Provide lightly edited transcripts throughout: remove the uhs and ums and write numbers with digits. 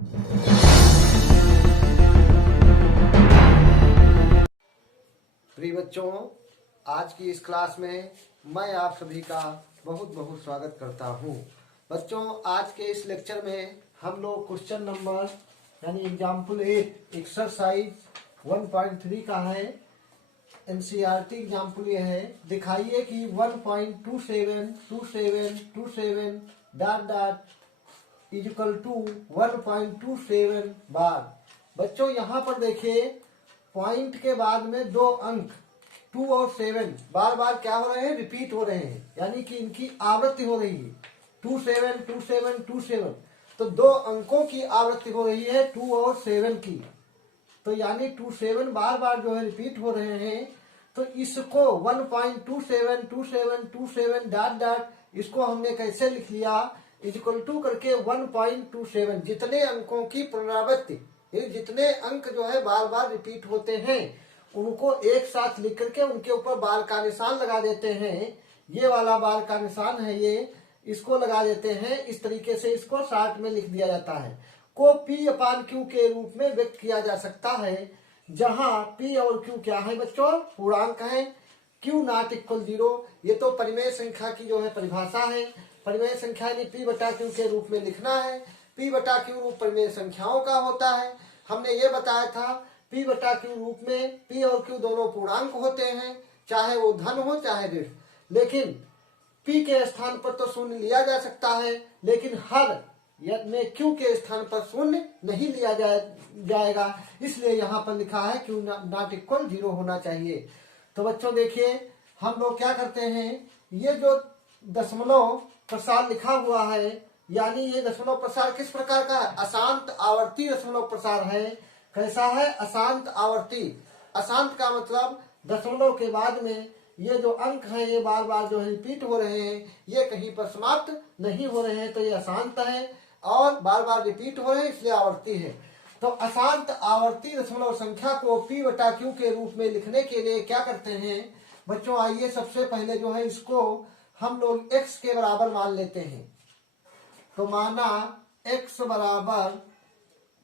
प्रिय बच्चों, आज की इस क्लास में मैं आप सभी का बहुत बहुत स्वागत करता हूं। बच्चों, आज के इस लेक्चर में हम लोग क्वेश्चन नंबर यानी एग्जाम्पल 8 एक्सरसाइज 1.3 का है। एनसीईआरटी एग्जाम्पल ये है, दिखाइए कि 1.272727 dot dot is equal to 1.27 bar. बच्चों यहाँ पर देखिए, पॉइंट के बाद में दो अंक 2 और 7 बार बार क्या हो रहे हैं, रिपीट हो रहे हैं, यानी कि इनकी आवृत्ति हो रही है 27 27 27। तो दो अंकों की आवृत्ति हो रही है 2 और 7 की, तो यानी 27 बार बार जो है रिपीट हो रहे हैं। तो इसको 1.272727 डॉट डॉट इसको हमने कैसे लिख लिया, इक्वल टू करके 1.27। जितने अंकों की पुनरावृत्ति, जितने अंक जो है बार बार रिपीट होते हैं उनको एक साथ लिख करके उनके ऊपर बार का निशान लगा देते हैं। ये वाला बार का निशान है, ये इसको लगा देते हैं। इस तरीके से इसको शॉर्ट में लिख दिया जाता है, को P अपान Q के रूप में व्यक्त किया जा सकता है, जहां P और Q क्या है बच्चों, पूर्णांक है। Q नॉट इक्वल 0, ये तो परिमेय संख्या की जो है परिभाषा है। परिमेय संख्या यानी P बटा Q के रूप में लिखना है। P बटा Q रूप परिमेय संख्याओं का होता है। हमने ये बताया था P बटा Q रूप में P और Q दोनों पूर्णांक होते हैं, चाहे वो धन हो चाहे ऋण। लेकिन P के स्थान पर तो शून्य लिया जा सकता है, लेकिन हर में Q के स्थान पर शून्य नहीं लिया जाएगा, इसलिए यहाँ पर लिखा है Q नॉट इक्वल 0 होना चाहिए। तो बच्चों देखिए, हम लोग क्या करते हैं, ये जो दशमलव प्रसार लिखा हुआ है, यानी ये दशमलव प्रसार किस प्रकार का है, अशांत आवर्ती दशमलव प्रसार है। कैसा है, अशांत आवर्ती। अशांत का मतलब दशमलव के बाद में ये जो अंक है ये बार बार जो है रिपीट हो रहे हैं, ये कहीं पर समाप्त नहीं हो रहे हैं, तो ये अशांत है और बार बार रिपीट हो रहे हैं, इसलिए आवर्ती है। तो अशांत आवर्ती दशमलव संख्या को P बटा Q के रूप में लिखने के लिए क्या करते हैं बच्चों, आइए सबसे पहले जो है इसको हम लोग x के बराबर मान लेते हैं। तो माना x बराबर,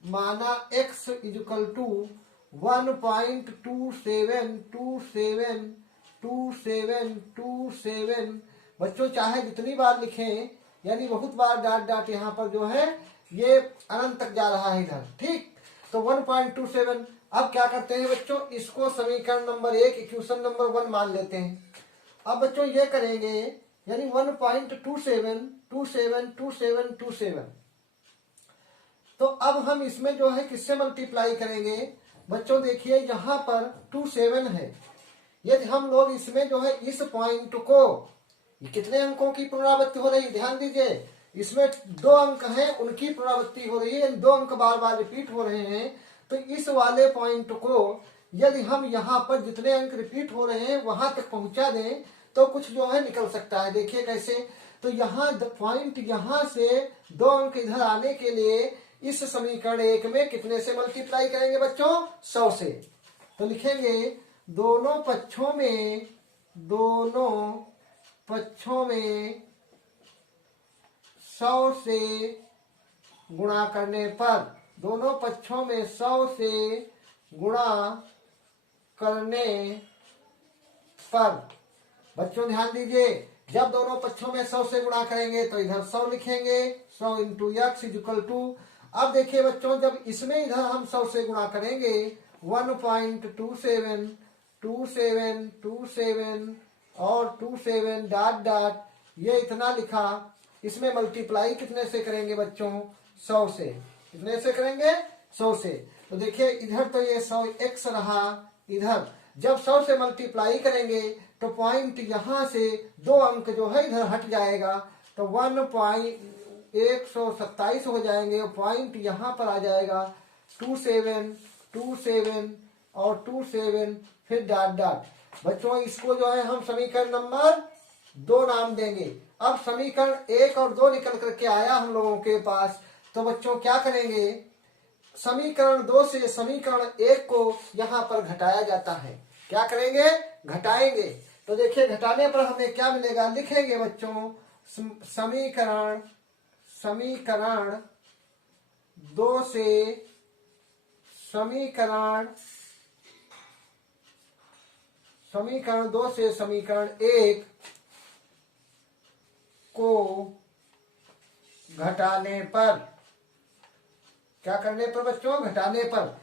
माना x इक्वल टू 1.272727 बच्चों, चाहे जितनी बार लिखें, यानी बहुत बार डॉट डॉट यहाँ पर जो है ये अनंत तक जा रहा है इधर, ठीक। तो 1.27। अब क्या करते हैं बच्चों, इसको समीकरण नंबर 1 इक्वेशन नंबर 1 मान लेते हैं। अब बच्चों ये करेंगे, यानी 1.27272727। तो अब हम इसमें जो है किससे मल्टीप्लाई करेंगे बच्चों, देखिए यहाँ पर 27 है। यदि हम लोग इसमें जो है इस पॉइंट को, ये कितने अंकों की पुनरावृत्ति हो रही है, ध्यान दीजिए, इसमें दो अंक हैं उनकी पुनरावृत्ति हो रही है, दो अंक बार बार रिपीट हो रहे हैं। तो इस वाले पॉइंट को यदि हम यहाँ पर जितने अंक रिपीट हो रहे हैं वहां तक पहुंचा दें तो कुछ जो है निकल सकता है। देखिए कैसे, तो यहाँ पॉइंट यहाँ से दो अंक इधर आने के लिए इस समीकरण 1 में कितने से मल्टीप्लाई करेंगे बच्चों, 100 से। तो लिखेंगे दोनों पक्षों में 100 से गुणा करने पर, दोनों पक्षों में 100 से गुणा करने पर बच्चों ध्यान दीजिए, जब दोनों पक्षों में 100 से गुणा करेंगे तो इधर 100 लिखेंगे, 100 इंटू x इक्वल टू। अब देखिए बच्चों, जब इसमें इधर हम 100 से गुणा करेंगे 1.272727 और 27 डॉट डॉट, ये इतना लिखा। इसमें मल्टीप्लाई कितने से करेंगे बच्चों, 100 से। कितने से करेंगे, 100 से। तो देखिए इधर तो ये 100x रहा, इधर जब 100 से मल्टीप्लाई करेंगे तो पॉइंट यहाँ से दो अंक जो है इधर हट जाएगा, तो 1.127 हो जाएंगे। पॉइंट यहाँ पर आ जाएगा 27 और 27 फिर डॉट डॉट। बच्चों इसको जो है हम समीकरण नंबर 2 नाम देंगे। अब समीकरण 1 और 2 निकल करके आया हम लोगों के पास, तो बच्चों क्या करेंगे, समीकरण 2 से समीकरण 1 को यहाँ पर घटाया जाता है। क्या करेंगे, घटाएंगे। तो देखिए घटाने पर हमें क्या मिलेगा, लिखेंगे बच्चों समीकरण 2 से समीकरण 2 से समीकरण 1 को घटाने पर, क्या करने पर बच्चों? घटाने पर।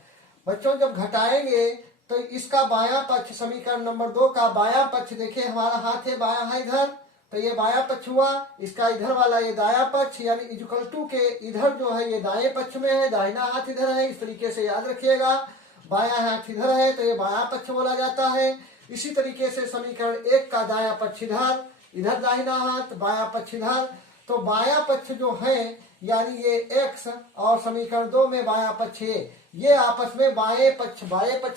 बच्चों जब घटाएंगे तो इसका बायां पक्ष, समीकरण नंबर 2 का बायां पक्ष, देखिए हमारा हाथ है बायां है इधर, तो ये बायां पक्ष हुआ, इसका इधर वाला ये दायां पक्ष, यानी इक्वल टू के इधर जो है ये दाएं पक्ष में है, दाहिना हाथ इधर है, इस तरीके से याद रखिएगा। बायां हाथ इधर है तो ये बायां पक्ष बोला जाता है। इसी तरीके से समीकरण 1 का दायां पक्ष इधर, इधर दाहिना हाथ, बायां पक्ष इधर, तो बायां पक्ष जो है यानी ये x और समीकरण 2 में बायां पक्ष ये आपस में बाएं पक्ष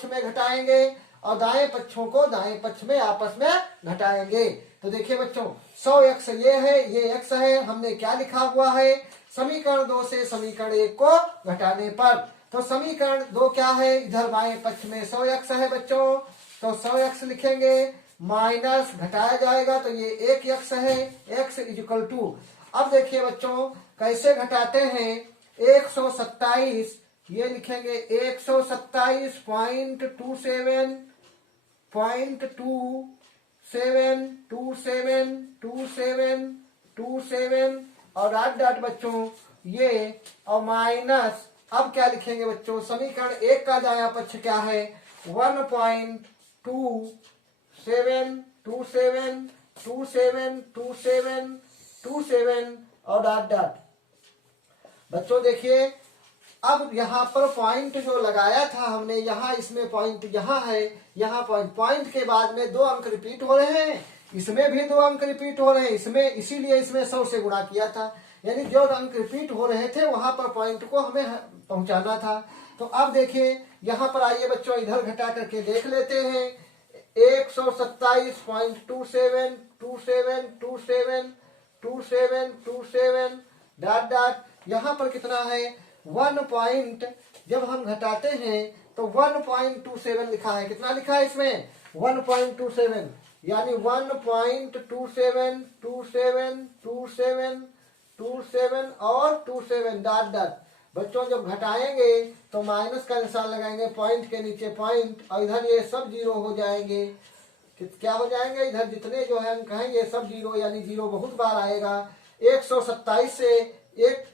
में घटाएंगे और दाएं पक्षों को दाएं पक्ष में आपस में घटाएंगे। तो देखिए बच्चों 100x ये है, ये x है, हमने क्या लिखा हुआ है? समीकरण 2 से समीकरण 1 को घटाने पर। तो समीकरण 2 क्या है? इधर बाएं पक्ष में 100x है बच्चों, तो 100x लिखेंगे, माइनस घटाया जाएगा तो ये 1x है, x इक्वल टू, अब देखिए बच्चों कैसे घटाते हैं, 127 ये लिखेंगे 127.27 और डॉट बच्चों ये, और माइनस, अब क्या लिखेंगे बच्चों? समीकरण 1 का दायां पक्ष क्या है? 1.27 और डॉट। बच्चों देखिए अब यहाँ पर पॉइंट जो लगाया था हमने, यहाँ इसमें पॉइंट यहाँ है, यहाँ पॉइंट के बाद में 2 अंक रिपीट हो रहे हैं, इसमें भी 2 अंक रिपीट हो रहे हैं, इसमें इसीलिए इसमें 100 से गुणा किया था, यानी जो अंक रिपीट हो रहे थे वहां पर पॉइंट को हमें पहुंचाना था। तो अब देखिए यहाँ पर आइए बच्चों इधर घटा करके देख लेते हैं, 127.27 डॉट यहाँ पर कितना है? 1 पॉइंट, जब हम घटाते हैं तो 1.27 लिखा है, कितना लिखा है इसमें? 1.27, यानी 1.27 और 27 डॉट। बच्चों जब घटाएंगे तो माइनस का निशान लगाएंगे, पॉइंट के नीचे पॉइंट, और इधर ये सब जीरो हो जाएंगे। क्या हो जाएंगे? इधर जितने जो है अंक हैं ये सब जीरो, यानी जीरो बहुत बार आएगा। 127 से 1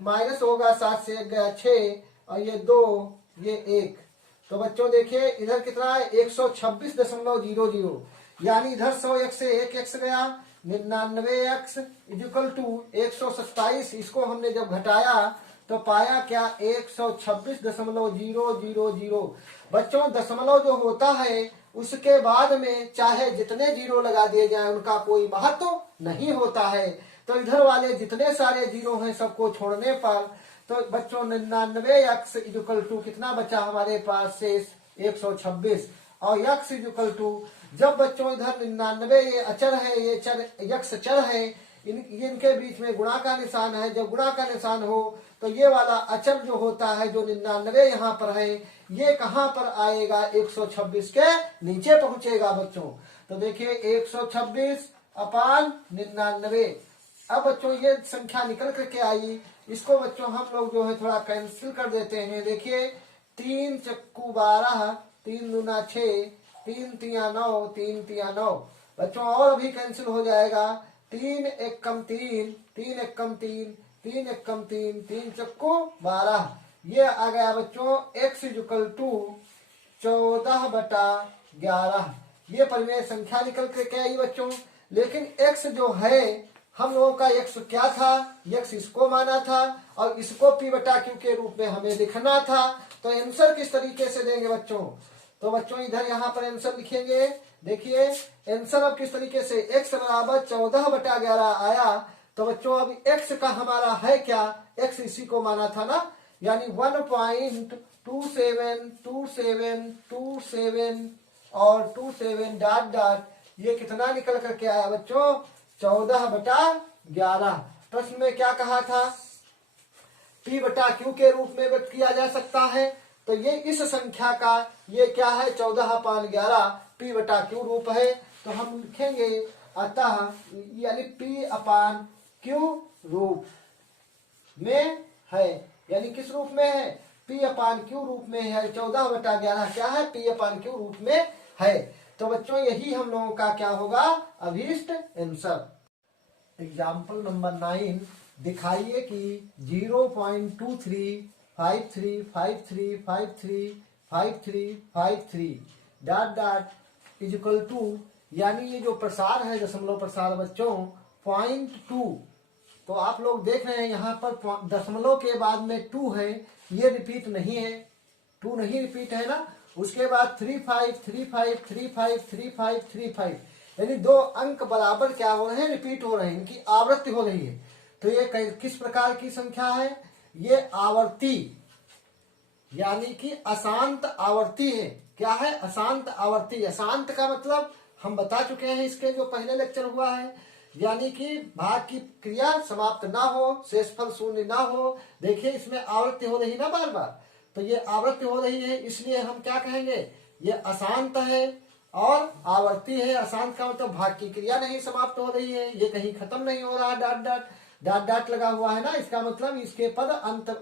माइनस होगा, 7 से 1 गया 6 और ये 2 ये 1, तो बच्चों देखिए इधर कितना है? 126.00, यानी इधर 100x से 1x गया, 99x इक्वल टू 127। इसको हमने जब घटाया तो पाया क्या? 126.000। बच्चों दशमलव जो होता है उसके बाद में चाहे जितने जीरो लगा दिए जाए उनका कोई महत्व नहीं होता है। तो इधर वाले जितने सारे जीरो हैं सबको छोड़ने पर तो बच्चों 99x इक्वल टू कितना बचा हमारे पास शेष? 126, और x इक्वल टू, जब बच्चों इधर 99 ये अचर है, ये चर x चर है, इनके बीच में गुणा का निशान है, जब गुणा का निशान हो तो ये वाला अचर जो होता है जो 99 यहाँ पर है ये कहाँ पर आएगा? 126 के नीचे पहुंचेगा बच्चों। तो देखिए 126/99। अब बच्चों ये संख्या निकल करके आई, इसको बच्चों हम लोग जो है थोड़ा कैंसिल कर देते हैं। देखिए 3 चक्कू 12, 3 दूना 6, 3 तिया 9, 3 तिया 9। बच्चों और अभी कैंसिल हो जाएगा, 3 एकम 3, 3 एकम 3, 3 एकम 3, 3 चक्कू 12। ये आ गया बच्चों x इक्वल टू 14/11। ये परिमेय संख्या निकल के आई बच्चों। लेकिन x जो है हम लोगों का x क्या था? x इसको माना था और इसको p/q के रूप में हमें लिखना था। तो आंसर किस तरीके से देंगे बच्चों? तो बच्चों इधर यहाँ पर आंसर लिखेंगे। देखिए आंसर अब किस तरीके से, x बराबर 14/11 आया। तो बच्चों अब x का हमारा है क्या? x इसी को माना था ना, यानी 1.272727 और 27 डॉट। ये कितना निकल करके आया बच्चों? 14/11। प्रश्न में क्या कहा था? p/q के रूप में व्यक्त किया जा सकता है। तो ये इस संख्या का ये क्या है? 14/11 p/q रूप है। तो हम लिखेंगे अतः यानी p/q रूप में है। यानी किस रूप में है, P/Q रूप में है। 14/11 क्या है, P/Q रूप में है। तो बच्चों यही हम लोगों का क्या होगा, अभीष्ट आंसर। एग्जाम्पल नंबर 9, दिखाइए कि 0.2353535353 dot dot is equal to, यानी ये जो प्रसार है दशमलव प्रसार बच्चों 0.2, तो आप लोग देख रहे हैं यहाँ पर दशमलव के बाद में 2 है, ये रिपीट नहीं है, 2 नहीं रिपीट है ना। उसके बाद 3535353535, यानी 2 अंक बराबर क्या हो रहे हैं, रिपीट हो रहे हैं, इनकी आवृत्ति हो रही है। तो ये किस प्रकार की संख्या है, ये आवर्ती यानी कि अशांत आवर्ती है। क्या है, अशांत आवर्ती। अशांत का मतलब हम बता चुके हैं, इसके जो पहले लेक्चर हुआ है, यानी कि भाग की क्रिया समाप्त ना हो, शेषफल शून्य ना हो। देखिए इसमें आवृत्ति हो रही ना बार बार, तो ये आवृत्ति हो रही है, इसलिए हम क्या कहेंगे, ये अशांत है और आवर्ती है। अशांत का मतलब भाग की क्रिया नहीं समाप्त हो रही है, ये कहीं खत्म नहीं हो रहा, डॉट डॉट डॉट डॉट लगा हुआ है ना, इसका मतलब इसके पद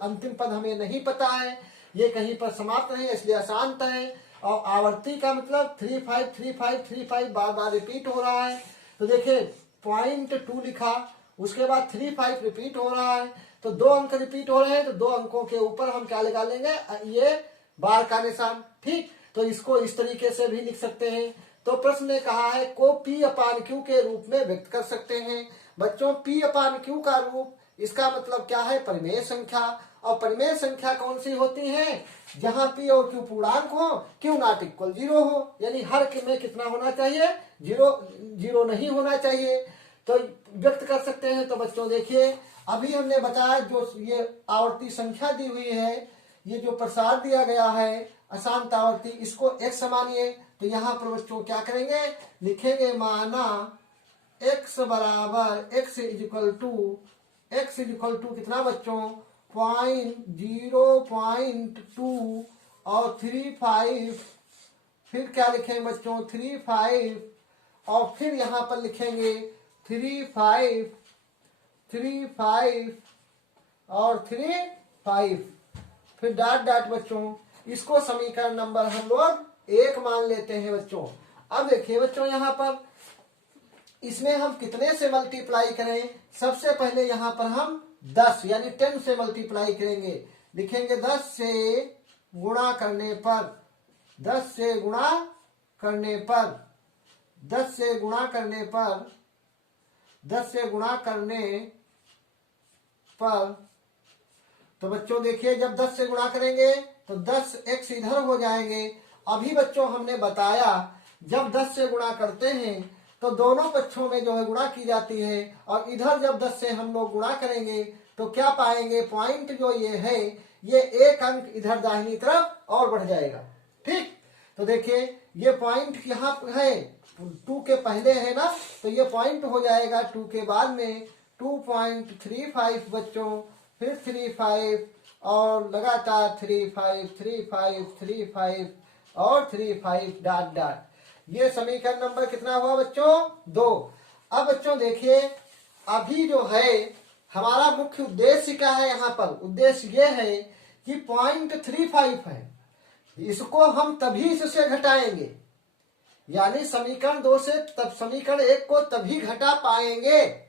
अंतिम पद हमें नहीं पता है, ये कहीं पर समाप्त नहीं है, इसलिए अशांत है। और आवर्ती का मतलब 353535 बार बार रिपीट हो रहा है। तो देखिए 0.2 लिखा, उसके बाद 35 रिपीट हो रहा है, तो 2 अंक रिपीट हो रहे हैं, तो 2 अंकों के ऊपर हम क्या लगा लेंगे, ये बार का निशान। ठीक, तो इसको इस तरीके से भी लिख सकते हैं। तो प्रश्न ने कहा है को P/Q के रूप में व्यक्त कर सकते हैं। बच्चों P/Q का रूप, इसका मतलब क्या है, परिमेय संख्या। और परिमेय संख्या कौन सी होती है, जहां P और Q पूर्णांक हो, Q नॉट इक्वल 0 हो, यानी हर में कितना होना चाहिए, 0 नहीं होना चाहिए, तो व्यक्त कर सकते हैं। तो बच्चों देखिए अभी हमने बताया, जो ये आवर्ती संख्या दी हुई है, ये जो प्रसार दिया गया है अशांत आवर्ती, इसको x मानिए। तो यहाँ पर बच्चों क्या करेंगे, लिखेंगे माना x बराबर x इज इक्वल टू कितना बच्चों, 0.2 और 35, फिर क्या लिखेंगे बच्चों 35, और फिर यहाँ पर लिखेंगे 35 और 35, फिर डॉट डॉट बच्चों, इसको समीकरण नंबर हम लोग 1 मान लेते हैं बच्चों। अब देखिए बच्चों यहाँ पर इसमें हम कितने से मल्टीप्लाई करें, सबसे पहले यहाँ पर हम 10 यानी 10 से मल्टीप्लाई करेंगे। लिखेंगे 10 से गुणा करने पर 10 से गुणा करने पर 10 से गुणा करने पर 10 से गुणा करने पर, तो बच्चों देखिए जब 10 से गुणा करेंगे तो 10x इधर हो जाएंगे। अभी बच्चों हमने बताया जब 10 से गुणा करते हैं तो दोनों पक्षों में जो है गुणा की जाती है, और इधर जब 10 से हम लोग गुणा करेंगे तो क्या पाएंगे, पॉइंट जो ये है ये 1 अंक इधर दाहिनी तरफ और बढ़ जाएगा। ठीक, तो देखिए ये पॉइंट यहाँ है 2 के पहले है ना, तो ये पॉइंट हो जाएगा 2 के बाद में 2.35 बच्चों, फिर 35 और लगातार 35 और 35 डॉट डॉट। ये समीकरण नंबर कितना हुआ बच्चों, 2। अब बच्चों देखिए अभी जो है हमारा मुख्य उद्देश्य क्या है, यहाँ पर उद्देश्य ये है कि 0.35 है, इसको हम तभी इससे घटाएंगे, यानी समीकरण 2 से तब समीकरण 1 को तभी घटा पाएंगे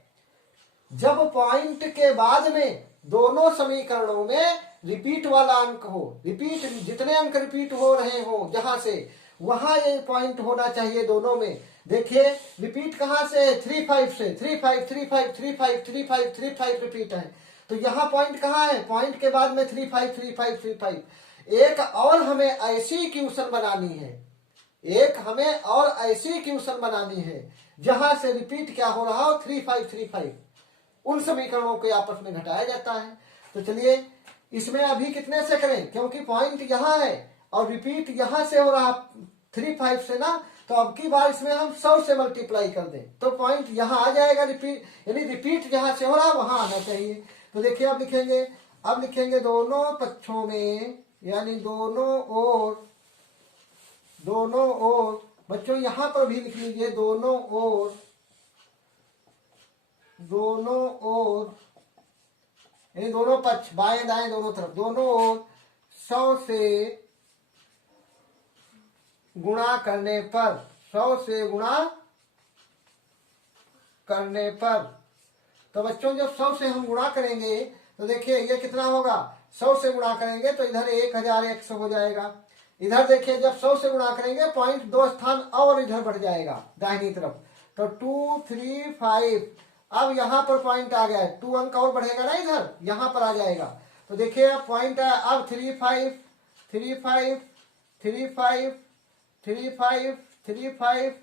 जब पॉइंट के बाद में दोनों समीकरणों में रिपीट वाला अंक हो। रिपीट जितने अंक रिपीट हो रहे हो जहां से, वहां ये पॉइंट होना चाहिए दोनों में। देखिए रिपीट कहां से, 35 से, 35 रिपीट है, तो यहाँ पॉइंट कहाँ है, पॉइंट के बाद में 35। एक और हमें ऐसी क्वेश्चन बनानी है, एक हमें और ऐसी क्वेश्चन बनानी है जहां से रिपीट क्या हो रहा हो, 35 उन समीकरणों को आपस में घटाया जाता है। तो चलिए इसमें अभी कितने से करें, क्योंकि पॉइंट यहाँ है और रिपीट यहाँ से हो रहा 35 से ना, तो अब की बार इसमें हम 100 से मल्टीप्लाई कर दें तो पॉइंट यहाँ आ जाएगा, रिपीट यानी रिपीट जहां से हो रहा वहां आना चाहिए। तो देखिए अब लिखेंगे दोनों पक्षों में, यानी दोनों ओर बच्चों यहाँ पर भी लिख लीजिए, दोनों ओर यानी दोनों पक्ष बाएं दाएं दोनों तरफ दोनों ओर 100 से गुणा करने पर 100 से गुणा करने पर, तो बच्चों जब 100 से हम गुणा करेंगे तो देखिए ये कितना होगा, 100 से गुणा करेंगे तो इधर 1001 हो जाएगा। इधर देखिए जब 100 से गुणा करेंगे पॉइंट 2 स्थान और इधर बढ़ जाएगा दाहिनी तरफ, तो 2 3 5। अब यहाँ पर पॉइंट आ गया है, 2 अंक और बढ़ेगा ना, इधर यहाँ पर आ जाएगा। तो देखिए अब पॉइंट है, अब 3 5 3 5 3 5 3 5 3 5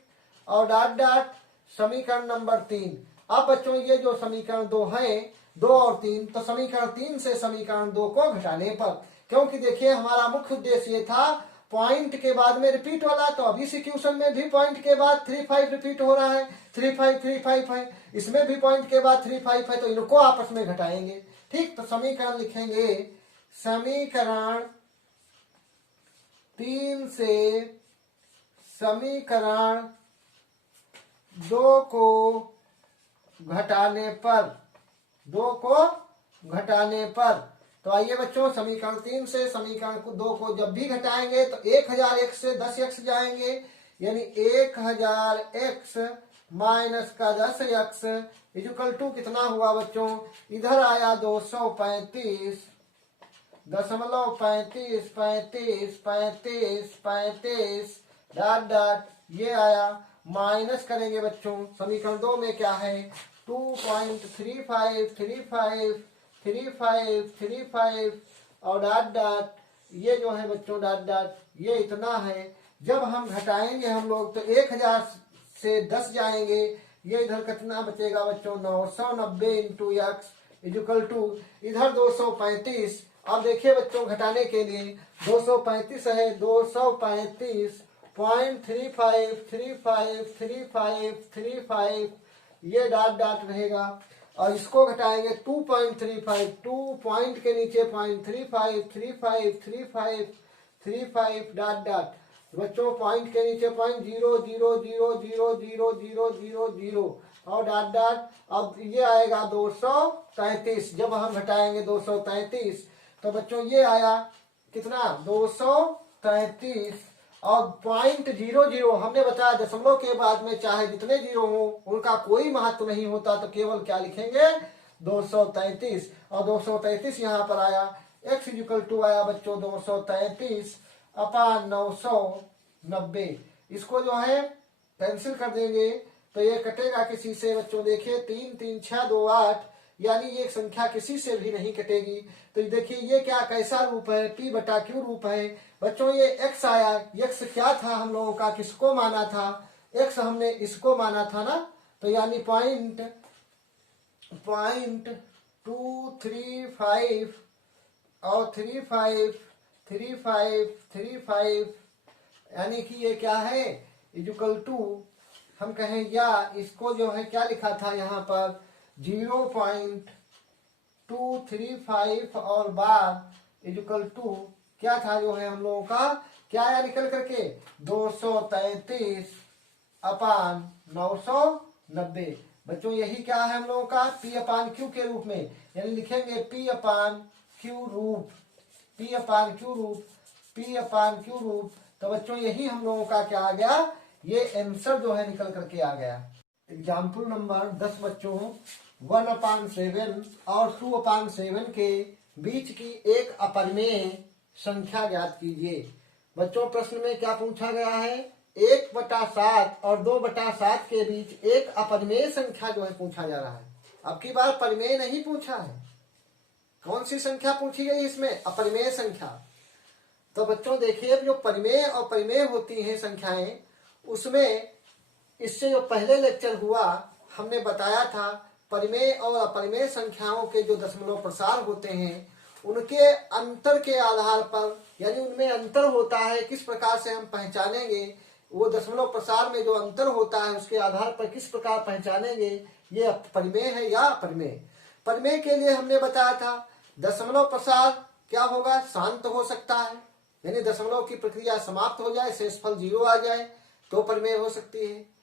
और डॉट डॉट समीकरण नंबर 3। अब बच्चों ये जो समीकरण 2 है, 2 और 3, तो समीकरण 3 से समीकरण 2 को घटाने पर, क्योंकि देखिए हमारा मुख्य उद्देश्य ये था पॉइंट के बाद में रिपीट वाला, तो अभी सिक्यूशन में भी पॉइंट के बाद 3 5 रिपीट हो रहा है, 3 5 3 5 है, इसमें भी पॉइंट के बाद 3 5 है, तो इनको आपस में घटाएंगे। ठीक, तो समीकरण लिखेंगे, समीकरण 3 से समीकरण 2 को घटाने पर, 2 को घटाने पर, तो आइए बच्चों समीकरण 3 से समीकरण 2 को जब भी घटाएंगे तो 1001 से 10x जाएंगे, यानी 1000x माइनस का 10x इक्वल टू कितना हुआ बच्चों, इधर आया 235 दशमलव 35 35 35 35 डॉट डॉट ये आया, माइनस करेंगे बच्चों समीकरण 2 में क्या है, 2.35 35 35 35 और डॉट डॉट ये जो है बच्चों डॉट डॉट ये इतना है। जब हम घटाएंगे हम लोग तो 1000 से 10 जाएंगे, ये इधर कितना बचेगा बच्चों, 990 इंटू एक्स इक्वल टू इधर 235। अब देखिए बच्चों घटाने के लिए 235 है, 235.35 35 35 35 ये डॉट डॉट रहेगा, और इसको घटाएंगे 2.35, 2 पॉइंट के नीचे पॉइंट 35 35 35 35 डॉट डॉट बच्चों पॉइंट के नीचे पॉइंट 0 0 0 0 0 0 0 0 और डॉट डॉट। अब ये आएगा 233, जब हम घटाएंगे 233 तो बच्चों ये आया कितना 233 और पॉइंट 00 हमने बताया दशमलव के बाद में चाहे जितने जीरो हो उनका कोई महत्व नहीं होता, तो केवल क्या लिखेंगे 233 और 233 यहाँ पर आया, x इक्वल टू आया बच्चों 233 अपान 990। इसको जो है कैंसिल कर देंगे तो ये कटेगा किसी से बच्चों, देखिए 3 3 6 2 8, यानी ये संख्या किसी से भी नहीं कटेगी। तो देखिए ये क्या कैसा रूप है, p बटा q रूप है बच्चों। ये x आया, x क्या था हम लोगों का, किसको माना था, x हमने इसको माना था ना, तो यानी पॉइंट 235 और 35 35 35 यानी कि ये क्या है इक्वल टू हम कहें, या इसको जो है क्या लिखा था यहाँ पर 0.235 और बाद इक्वल टू क्या था जो है हम लोगों का, क्या आया निकल करके 233 अपान 990। बच्चों यही क्या है हम लोगों का p अपान q के रूप में, यानी लिखेंगे p अपान q रूप, p अपान q रूप, p अपान q रूप। तो बच्चों यही हम लोगों का क्या आ गया, ये आंसर जो है निकल करके आ गया। एग्जाम्पल नंबर 10 बच्चों 1/7 और 2/7 के बीच की एक अपरिमेय संख्या ज्ञात कीजिए। बच्चों प्रश्न में क्या पूछा गया है, 1/7 और 2/7 के बीच एक अपरिमेय संख्या जो है पूछा जा रहा है। अब की बार परिमेय नहीं पूछा है, कौन सी संख्या पूछी गई इसमें, अपरिमेय संख्या। तो बच्चों देखिए जो परिमेय और परिमेय होती हैं संख्याएं, उसमें इससे जो पहले लेक्चर हुआ हमने बताया था परिमेय और अपरिमेय संख्याओं के जो दशमलव प्रसार होते हैं उनके अंतर के आधार पर, यानी उनमें अंतर होता है किस प्रकार से हम पहचानेंगे, वो दशमलव प्रसार में जो अंतर होता है उसके आधार पर किस प्रकार पहचानेंगे ये परिमेय है या अपरिमेय। परिमेय के लिए हमने बताया था दशमलव प्रसार क्या होगा, शांत हो सकता है, यानी दशमलव की प्रक्रिया समाप्त हो जाए, शेषफल 0 आ जाए तो परिमेय हो सकती है।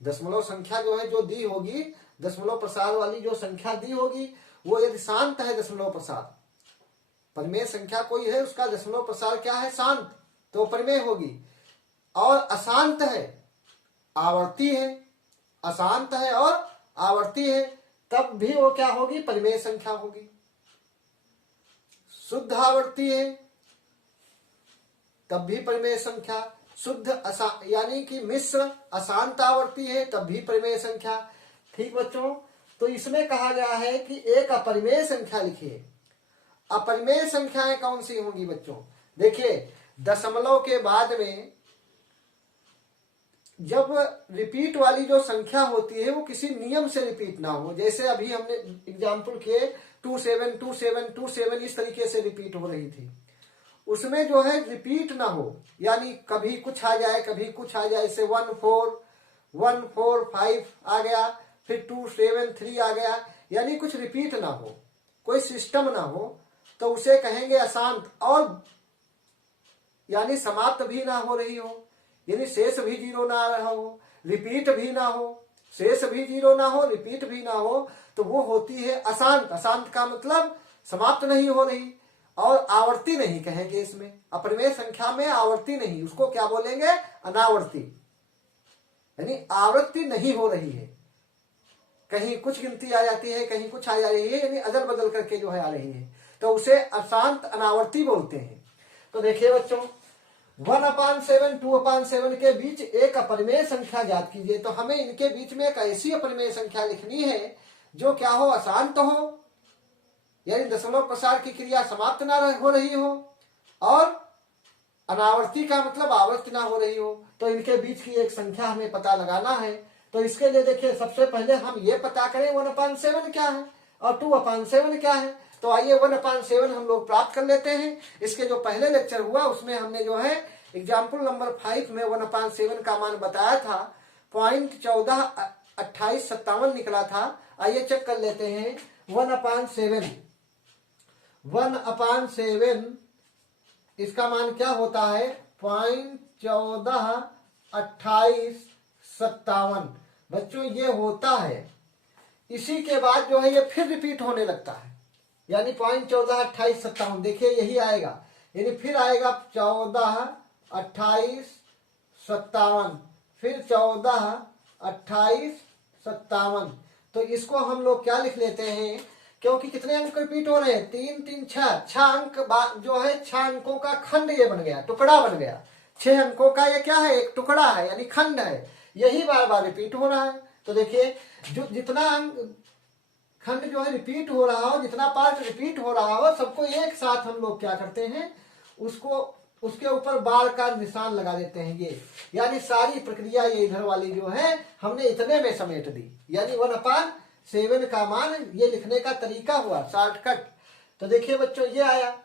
दशमलव संख्या जो है जो दी होगी, दशमलव प्रसार वाली जो संख्या दी होगी वो यदि शांत है दशमलव प्रसार, परिमेय संख्या कोई है उसका दशमलव प्रसार क्या है, शांत, तो परिमेय होगी। और अशांत है, आवर्ती है, अशांत है और आवर्ती है, तब भी वो क्या होगी, परिमेय संख्या होगी। शुद्ध आवर्ती है तब भी परिमेय संख्या, शुद्ध यानी कि मिश्र अशांत आवर्ती है तब भी परिमेय संख्या। ठीक बच्चों, तो इसमें कहा गया है कि एक अपरिमेय संख्या लिखिए। अपरिमेय संख्याएं कौन सी होंगी बच्चों, देखिए दशमलव के बाद में जब रिपीट वाली जो संख्या होती है वो किसी नियम से रिपीट ना हो, जैसे अभी हमने एग्जाम्पल किए 272727 इस तरीके से रिपीट हो रही थी, उसमें जो है रिपीट ना हो, यानी कभी कुछ आ जाए कभी कुछ आ जाए, जैसे 14145 आ गया, फिर 273 आ गया, यानी कुछ रिपीट ना हो, कोई सिस्टम ना हो, तो उसे कहेंगे अशांत। और यानी समाप्त भी ना हो रही हो, यानी शेष भी जीरो ना आ रहा हो, रिपीट भी ना हो, शेष भी जीरो ना हो, रिपीट भी ना हो, तो वो होती है अशांत। अशांत का मतलब समाप्त नहीं हो रही, और आवर्ती नहीं कहेंगे इसमें, अपरिमेय संख्या में आवर्ती नहीं, उसको क्या बोलेंगे, अनावर्ती, यानी आवृत्ति नहीं हो रही है, कहीं कुछ गिनती आ जाती है कहीं कुछ आ जा रही है, यानी अदल बदल करके जो है आ रही है, तो उसे अशांत अनावर्ती बोलते हैं। तो देखिए बच्चों 1/7 2/7 के बीच एक अपरिमेय संख्या ज्ञात कीजिए। तो हमें इनके बीच में एक ऐसी अपरिमेय संख्या लिखनी है जो क्या हो, अशांत हो, यानी दशमलव प्रसार की क्रिया समाप्त ना हो रही हो, और अनावर्ती का मतलब आवृत्ति ना हो रही हो। तो इनके बीच की एक संख्या हमें पता लगाना है। तो इसके लिए देखिए सबसे पहले हम ये पता करें 1/7 क्या है और 2/7 क्या है। तो आइए 1/7 हम लोग प्राप्त कर लेते हैं। इसके जो पहले लेक्चर हुआ उसमें हमने जो है एग्जाम्पल नंबर 5 में 1/7 का मान बताया था, 0.142857 निकला था। आइए चेक कर लेते हैं 1/7 इसका मान क्या होता है, 0.142857 बच्चों ये होता है। इसी के बाद जो है ये फिर रिपीट होने लगता है, यानी 0.142857 देखिए यही आएगा, यानी फिर आएगा 142857, फिर 142857। तो इसको हम लोग क्या लिख लेते हैं, क्योंकि कितने अंक रिपीट हो रहे हैं, 3 3 6 अंक जो है 6 अंकों का खंड ये बन गया, टुकड़ा बन गया। 6 अंकों का ये क्या है, एक टुकड़ा है, यानी खंड है, यही बार बार रिपीट हो रहा है। तो देखिए जो जितना अंक खंड जो है रिपीट हो रहा हो, जितना पार्ट रिपीट हो रहा हो, सबको एक साथ हम लोग क्या करते हैं, उसको उसके ऊपर बार का निशान लगा देते हैं। ये यानी सारी प्रक्रिया ये इधर वाली जो है हमने इतने में समेट दी, यानी 1/7 का मान ये लिखने का तरीका हुआ शॉर्टकट। तो देखिए बच्चों ये आया।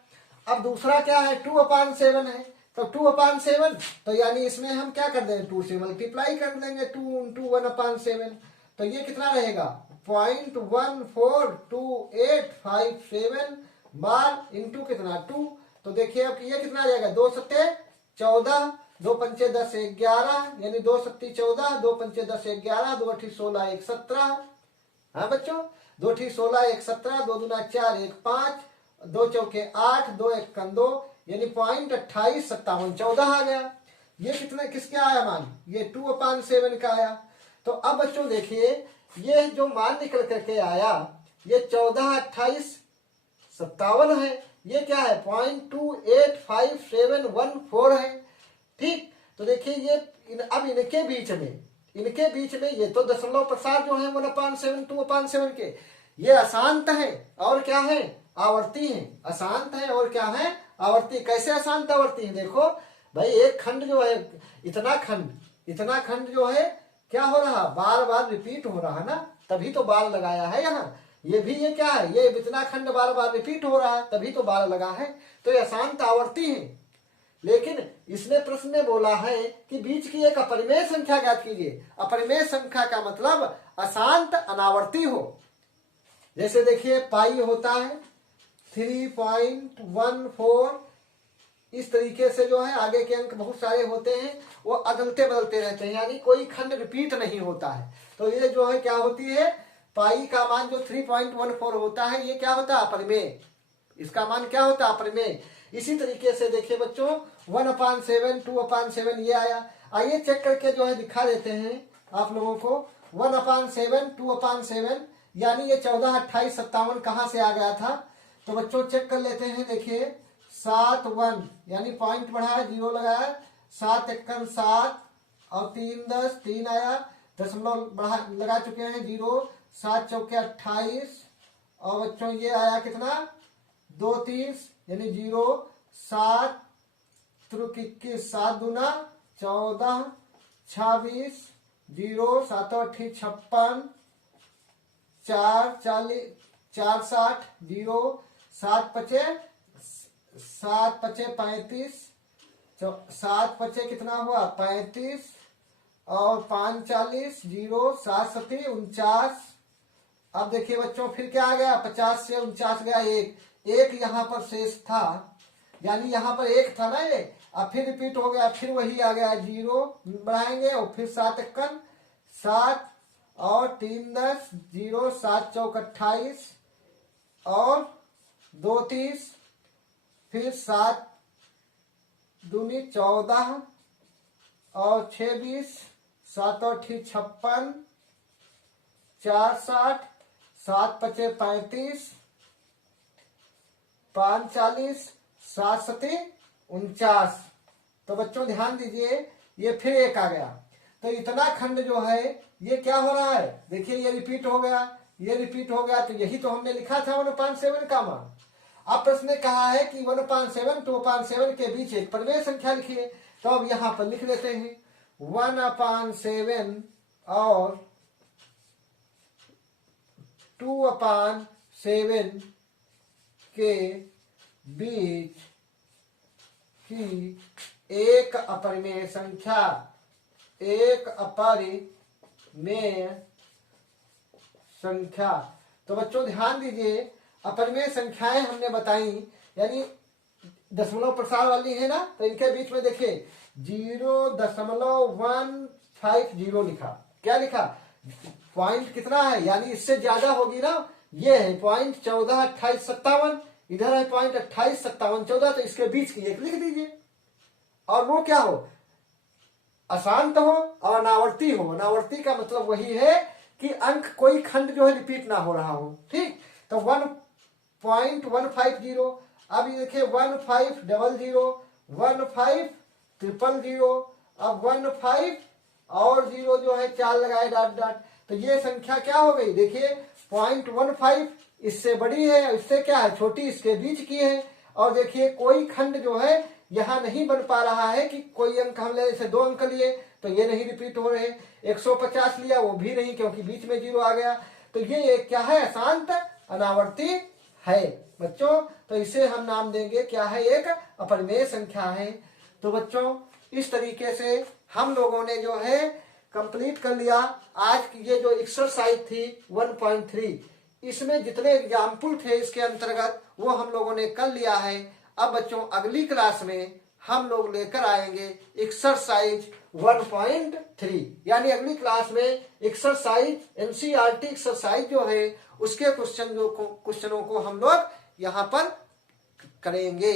अब दूसरा क्या है, 2/7 है। तो 2/7 तो यानी इसमें हम क्या कर देंगे, 2 से मल्टीप्लाई कर देंगे, 2 × 1/7। तो ये कितना रहेगा, 0.14287 बार इंटू कितना 2। तो देखिए अब ये कितना आ जाएगा, 2 सत्ते 14, 2 पंचे 10 11, यानी 2 सत्ती 14, 2 पंचे 10 11, 2 अठी 16 1 17। हाँ बच्चों, 2 अठी 16 1 17, 2 दूना 4 1 5, 2 चौके 8, 2 1 2, यानी 0.2857 14 आ गया। ये कितना किसके आया मान, ये 2/7 का आया। तो अब बच्चों देखिए ये जो मान निकल करके आया ये 142857 है। ये क्या है, 0.285714 है। ठीक, तो देखिए ये अब इनके बीच में ये तो दशमलव प्रसार जो है 1/7 2/7 के, ये अशांत है और क्या है, आवर्ती है। अशांत है और क्या है, आवर्ती। कैसे अशांत आवर्ती है, देखो भाई एक खंड जो है, इतना खंड जो है क्या हो रहा, बार बार रिपीट हो रहा ना, तभी तो बार लगाया है यहाँ। ये भी ये क्या है, ये इतना खंड बार बार रिपीट हो रहा है, तभी तो बार लगा है। तो ये अशांत आवर्ती है। लेकिन इसने प्रश्न में बोला है कि बीच की एक अपरिमेय संख्या ज्ञात कीजिए। अपरिमेय संख्या का मतलब अशांत अनावर्ती हो। जैसे देखिए पाई होता है 3.14, इस तरीके से जो है आगे के अंक बहुत सारे होते हैं, वो अदलते बदलते रहते हैं, यानी कोई खंड रिपीट नहीं होता है। तो ये जो है क्या होती है, पाई का मान जो 3.14 होता है ये क्या होता है अपरिमेय, इसका मान क्या होता है अपरिमेय। इसी तरीके से देखिए बच्चों 1/7 2/7 ये आया। आइए चेक करके जो है दिखा देते हैं आप लोगों को। 1/7 2/7 यानी ये 14 28 57 कहाँ से आ गया था, तो बच्चों चेक कर लेते हैं। देखिए 7 1 यानी पॉइंट बढ़ाया, 0 लगाया, 7 1 7 और 3 10 3 आया, दशमलव बढ़ा लगा चुके हैं 0, 7 चौके 28 और बच्चों ये आया कितना 2 30 यानी 0, 7 त्रुक 21 7 दूना 14 26 0 7 8 56 4 40 4 60 0 7 पचे 35 7 पचे कितना हुआ 35 और 5 40 0 7 7 49। अब देखिए बच्चों फिर क्या आ गया 50 से 49 गया, एक यहाँ पर शेष था, यानी यहाँ पर एक था ना ये, अब फिर रिपीट हो गया, फिर वही आ गया 0 बढ़ाएंगे और फिर 7 1 7 और 3 10 0 7 चौक 28 और 2 30 फिर 7 दूनी 14 और 6 20 7 और 56 4 60 7 पचे 35 5 40 7 7 49। तो बच्चों ध्यान दीजिए ये फिर एक आ गया, तो इतना खंड जो है ये क्या हो रहा है, देखिए ये रिपीट हो गया, ये रिपीट हो गया, तो यही तो हमने लिखा था 1/7 का मान। अब प्रश्न ने कहा है कि 1/7 2/7 के बीच एक परिमेय संख्या लिखिए, तो अब यहां पर लिख देते हैं 1/7 और 2/7 के बीच की एक अपरिमेय संख्या, एक अपरिमेय संख्या। तो बच्चों ध्यान दीजिए अपरिमेय संख्याएं हमने बताई, यानी दशमलव प्रसार वाली है ना, तो इनके बीच में देखिए 0.150 लिखा, क्या लिखा पॉइंट कितना है, यानी इससे ज्यादा होगी ना, ये है पॉइंट 14 28 57, इधर है पॉइंट 28 57 14, तो इसके बीच की एक लिख दीजिए। और वो क्या हो अशांत हो और अनावर्ती हो, अनावर्ती का मतलब वही है कि अंक कोई खंड जो है रिपीट ना हो रहा हो, ठीक। तो 1.150, अब ये देखिए 1500 1500 अब 15 और 0 जो है 4 लगाए डॉट डॉट, तो ये संख्या क्या हो गई, देखिए 0.15 इससे बड़ी है, इससे क्या है छोटी, इसके बीच की है। और देखिए कोई खंड जो है यहाँ नहीं बन पा रहा है कि कोई अंक हम ले, जैसे 2 अंक लिए तो ये नहीं रिपीट हो रहे, 150 लिया वो भी नहीं क्योंकि बीच में 0 आ गया, तो ये एक क्या है अशांत अनावर्ती है बच्चों। तो इसे हम नाम देंगे क्या है, एक अपरिमेय संख्या है। तो बच्चों इस तरीके से हम लोगों ने जो है कंप्लीट कर लिया आज की ये जो एक्सरसाइज थी 1.3, इसमें जितने एग्जाम्पल थे इसके अंतर्गत वो हम लोगों ने कर लिया है। अब बच्चों अगली क्लास में हम लोग लेकर आएंगे एक्सरसाइज 1.3, यानी अगली क्लास में एक्सरसाइज एनसीईआरटी एक्सरसाइज जो है उसके क्वेश्चनों को हम लोग यहाँ पर करेंगे।